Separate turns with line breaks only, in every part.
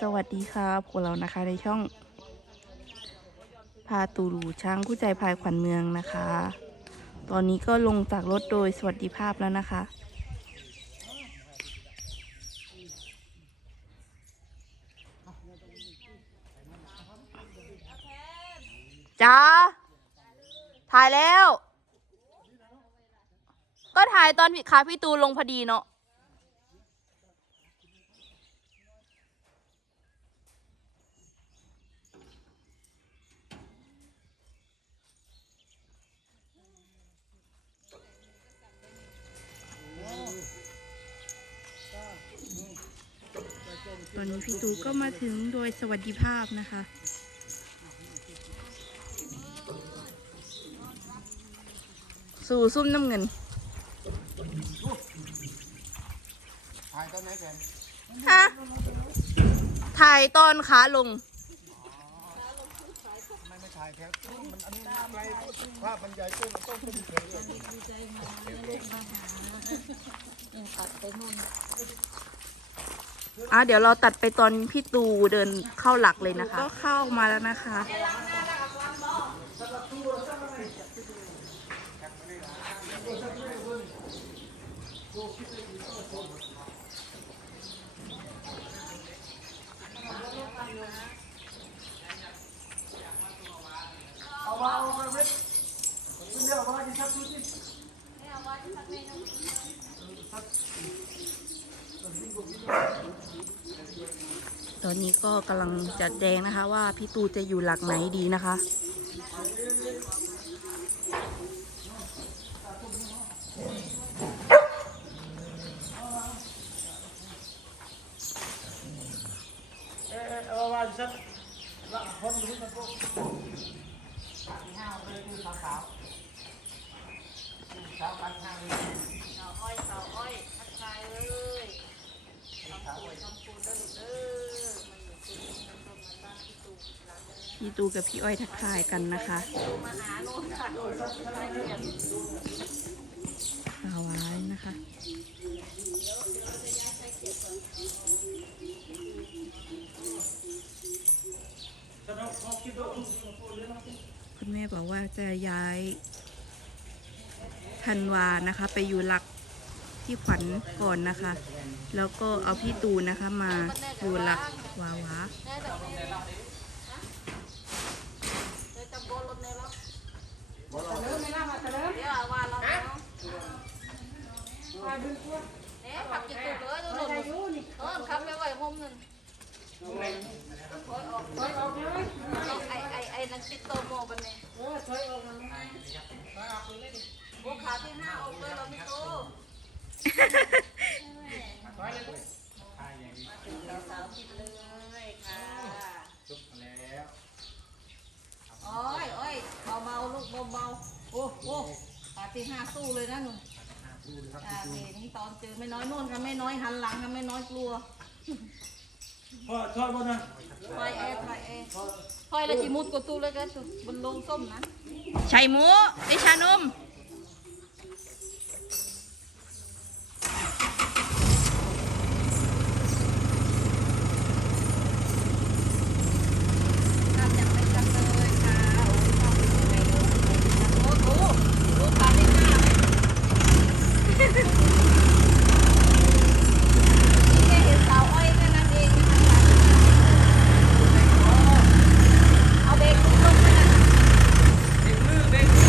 สวัสดีค่ะพวกเรานะคะในช่อง พาตูรูช้างคู่ใจพายขวัญเมืองนะคะ ตอนนี้ก็ลงจากรถโดยสวัสดิภาพแล้วนะคะ จ้า ถ่ายแล้ว ก็ถ่ายตอนขาพี่ตูลงพอดีเนาะ ตอนนี้พี่ตูก็มาถึงโดยสวัสดิภาพนะคะ สู่ซุ้มน้ำเงิน
ถ่ายตอนไหนแก
ฮะถ่ายตอนขาลง
ทำไมไม่ถ่ายแค่มันอันนี้ไกลภาพมันใหญ่เกินมันต้องขึ้นเฉยเลย
อะเดี๋ยวเราตัดไปตอนพี่ตูเดินเข้าหลักเลยนะคะ ก็เข้ามาแล้วนะคะ
เอามาเอามาเว้ยคุณเดียวมากินชักทุกที
ตอนนี้ก็กำลังจัดแจงนะคะ ว่าพี่ตูจะอยู่หลักไหนดีนะคะ
เออเอามากินชักละคนมันรู้กันพวกห้าวเลยคือสาวสาวสาวกันห้าวเลย
สาวอ้อยสาวอ้อยทักทายเลยทำสวยทำคูณเด้อลูกเด้อมาอยู่ที่นี่มาชมกันบ้านพี่ตูหลานเด้อ
พี่ตูกับพี่อ้อยทักทายกันนะคะ
ตูมาหายน
สาวไว้นะคะคุณแม่บอกว่าจะย้ายธันวานะคะ ไปอยู่หลักที่ขวัญก่อนนะคะ แล้วก็เอาพี่ตูนนะคะมาอยู่หลักวาวา
สาวกินเลยค่ะ
จุกแล้ว
โอ้ยโอ้ยเบาๆลูกเบาๆโอ้โอ้ปาที่ห้าสู้เลยนะหนู
ดูดิครับ
อ่าเห็นตอนเจอไม่น้อยนู่นค่ะไม่น้อยหันหลังค่ะไม่น้อยกลัว
พ่อชอบป่ะนะ
พลอยแอร์พลอยแอร์พลอยละจิมุดกดตู้เลยกันบนลงส้มนะ
ไชัยหมูไอชานม
ทำอย่างไม่จำเลยค่ะโอ้ยเข้าไปดูในรถโอ้โหลูกปาที่ห้าไหมนี่แค่เห็นสาวอ้อยแค่นั้นเองนะคะเอาเบรกลงๆนะ
เบรกมือเบรกมือ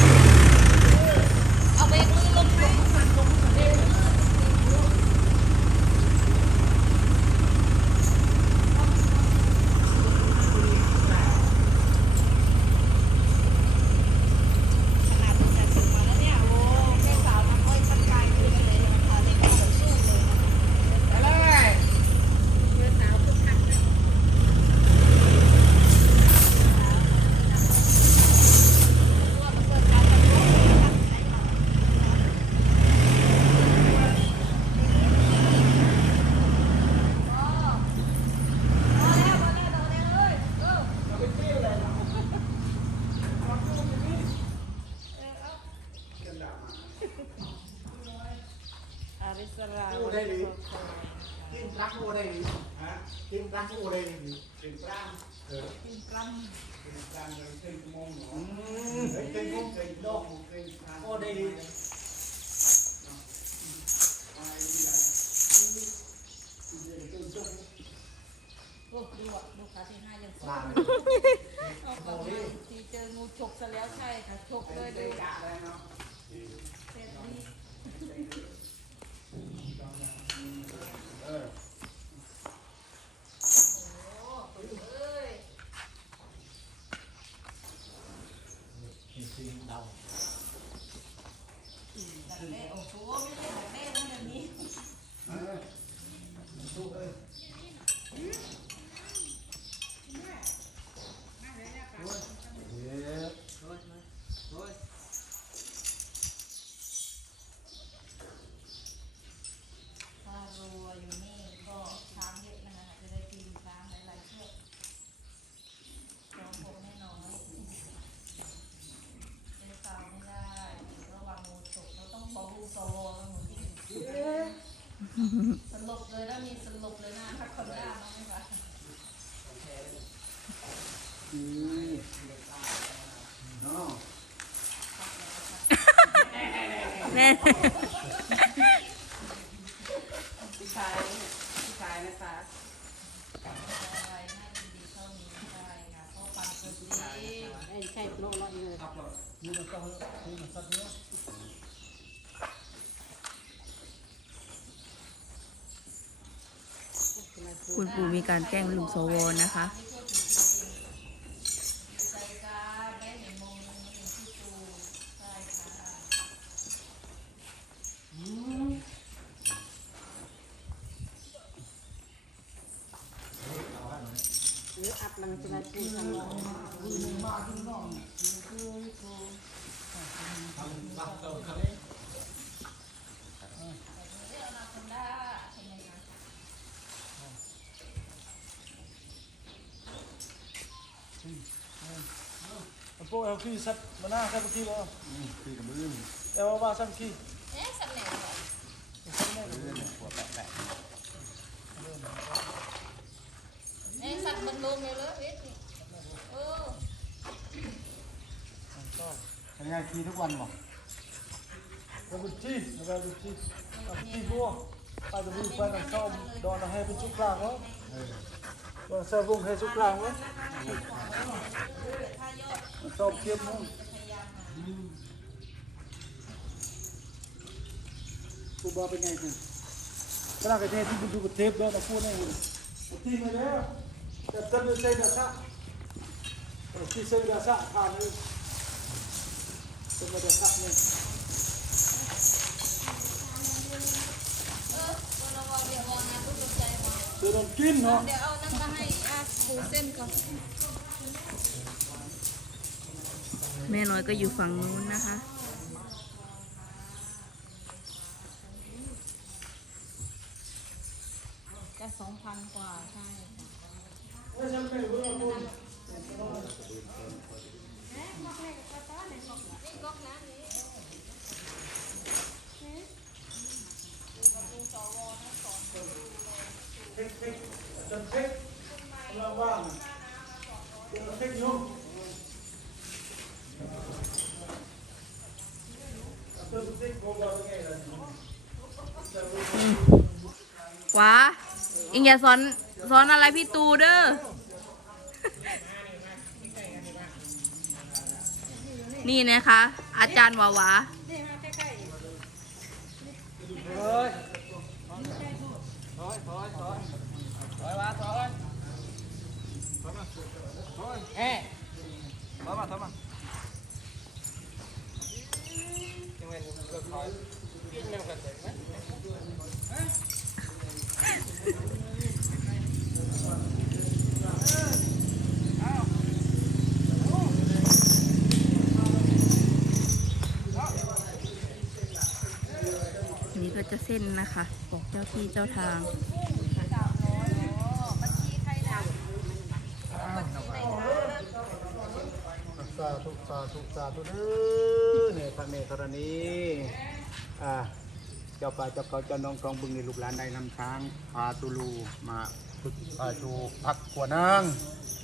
ผู้ใดเป็นปรางเออเป็นปรางเป็นปรางเลยเป็นมงอืมเป็นมงเป็นดอกเป็นโอ้ได้ดี
โอ้ดูอะดูขาที่ห้ายัง
ปราง
เอากลับมาทีเจองูฉกซะแล้วใช่ค่ะฉกเลยดูเสร็จดี
เออ
โอ้เอ้ย
จริงๆเรา
ดักแด้โอ้โหไม่ใช่ดักแด้นะแบบนี้
เออสู้เอ้ยเย้
ถ้ารัวอยู่นี่ก็ช้างเยอะนะคะจะได้กินช้างหลายๆเชือกสองผมแน่นอนเป็นสาวไม่ได้ระวังงูฉกเราต้องบอกลูก สวแล้วหนูสลบเลยแล้วมีสลบเลยนะถ้าคนด้าน้องไม่ไห
มเนาะ
แม่
ผู้ชายผู้ชายนะคะ
อะไรน่าดีเท่านี้ได้ค่ะเพราะปันสุดดี
ไอ้ใช่โลละเลย
นี่มันต้องนี่มันสักเนี้ย
คุณปู่มีการแกล้งลุงสวนะคะ
ใจกาแม่เห็นมงเห็นที่ตูใช่ค่ะ
หรืองจะได้พูดกัน
เรียกนาคนด้าใช่ไหมคะ มัน
พวกเอลคีสัตมาหน้าสัตคีแล้ว
คือกับมือ
เอลว่าสัตคี
เอ๊ะสำเนียงเหรอ
เลื่อนหัวแปะแปะ
เอ๊ะสัตว์มันลงเลยเลยเอ๊ะเออ
ทำงานคีทุกวันบอก
เราบุตรีเราบุตรีเราบุตรีบัวไปจะมีแฟนน้ำส้มดอนให้เป็นชุกกลางวะ ดอนเซอร์บุ้งให้ชุกลางไวะชอบเทียบมึงกูบอกเป็นไงคุณขณะที่ที่ดูกับเทปด้วยนะพูดได้เลยทีมาแล้วแต่ตอนนี้ใส่ดาษะที่ใส่ดาษะผ่านเลยเป็นดาษะเนี่ย
เออวันละวันเดี๋ยววันนะต้องใจ
เดี๋ยวโดนกินเนาะ
เดี๋ยวเอานั่นมาให้อาปูเส้นก่อน
แม่น้อยก็อยู่ฝั่งนู้นนะคะ
จะสองพันกว่าใช่
ไม่ใช่ไม่รู้ว่าพูด
นี่ก๊อกน้ำนี้
เทคเทคอาจะเทคเราว่างจะเทคยุ่งจะเทคโกบอลไงล่ะ
หวาอิงอย่าสอนสอนอะไรพี่ตูเด้อ นี่นะคะ อาจารย์หวาวา
เฮ้ย
เอ๊ะถอยมาถอยมา
อันนี้ก็จะเส้นนะคะ จ้าที่เจ้าทาง
สามร้อยอ๋อบัญชีใครนะ
สาธุสาธุสาธุเด้อเนี่ยพระเมธรณีอ่าเจ้าป่าเจ้าเขาเจ้าน้องกองบึงในลูกหลานได้นำช้างพาตุลูมาฝึจุดอ่าจูพักกว่านัง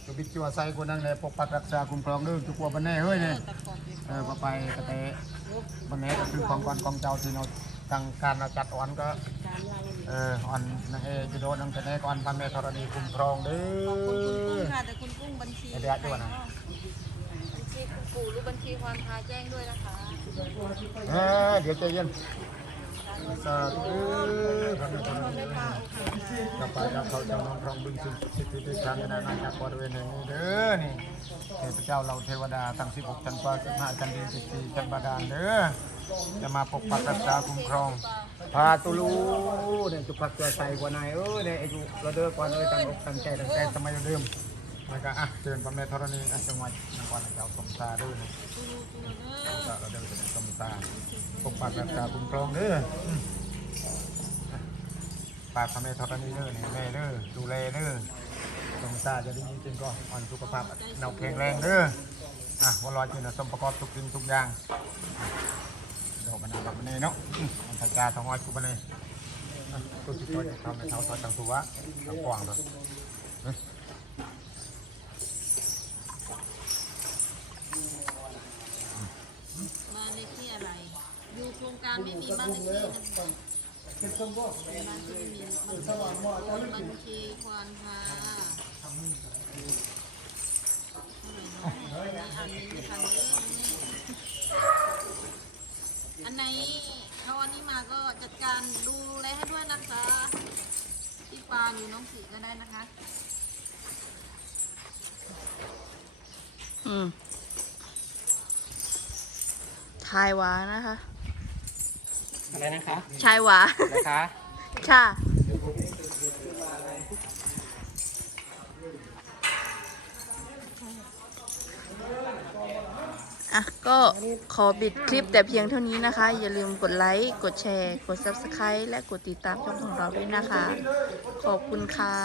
จูบิดจัวใส่กว่านังเลยปกปักรักษาคุ้มครองเด้องจุกลัวบันแน่เฮ้ยเนี่ยเออไปกระเตะบันแน่ก็คือของก่อนของเจ้าที่เรา ทางการเราจัดอ่อนก็เอออ่อนนางเอจะโดนนางจะแน่ก่อนพันแม่ธรณีคุ้มครองเด้
ขอบคุณคุณกุ้ง
อ
ค่ะแต่คุณกุ้งบัญชี
ไอเดียด้วยนะ
บัญชีคุณปู่หรือบัญชีความพาแจ้งด้วยนะคะ
เออเดี๋ยวใจเย็นสาธุพระแม่ธรณีกับไปกับเขาเจ้าน้องครองบึงสิ่งศักดิ์สิทธิ์ที่ทางนานาจากบริเวณแห่งนี้เด้อนี่เทพเจ้าเราเทวดาทั้ง16ชั้นฟ้า15ชั้นดิน14ชั้นบาดาลเด้อ จะมาปกปักรักษาคุ้มครอง พาตุลูเนี่ยจุพักตัวใส่กว่านายเอ้ยเนี่ยอายุเราเด้อก่อนเอ้ยตั้งอกตั้งใจตั้งแต่สมัยเดิมแล้วก็อะเชิญพระแม่ธรณีอะจังหวัดนครเจ้าสมตาด้วยนะเราเดินเป็นสมตาปกปักรักษาคุ้มครองเด้ออืมอะฝากพระแม่ธรณีเด้อเนี่ยแม่เด้อดูแลเด้อสมตาจะได้ยินจริงก็อ่อนสุขภาพเนาแข็งแรงเด้ออะวันลอยเจนสมประกอบทุกสิ่งทุกอย่าง อกมันเนาะมันตะจาทองอ้อยกูมันนี่อะตัวที่ตัวจะทำให้เขาทอดจังตัวทำกว้างเลยเอ้ย
บ้านเลขที่อะไรอยู่โครงการไม่มีบ้านเลขที่นะคะ
เป็นบ้า
นที่ไม่มีบัญชีบัญชีควานพาเท่าไหร่เนาะอันนี้ไม่ทันเรื่อ งนี่อันไหนเอาอันนี้มาก็จัดการดูแลให้ด้วยนะคะที่ปลาอยู่น้องสีก็ได้นะคะ
อืมชายหวานะคะ
อะไรนะคะ
ชายหวา
นะคะ
ค่ะ ก็ขอบิดคลิปแต่เพียงเท่านี้นะคะ อย่าลืมกดไลค์ กดแชร์ กด Subscribe และกดติดตามช่องของเราด้วยนะคะ ขอบคุณค่ะ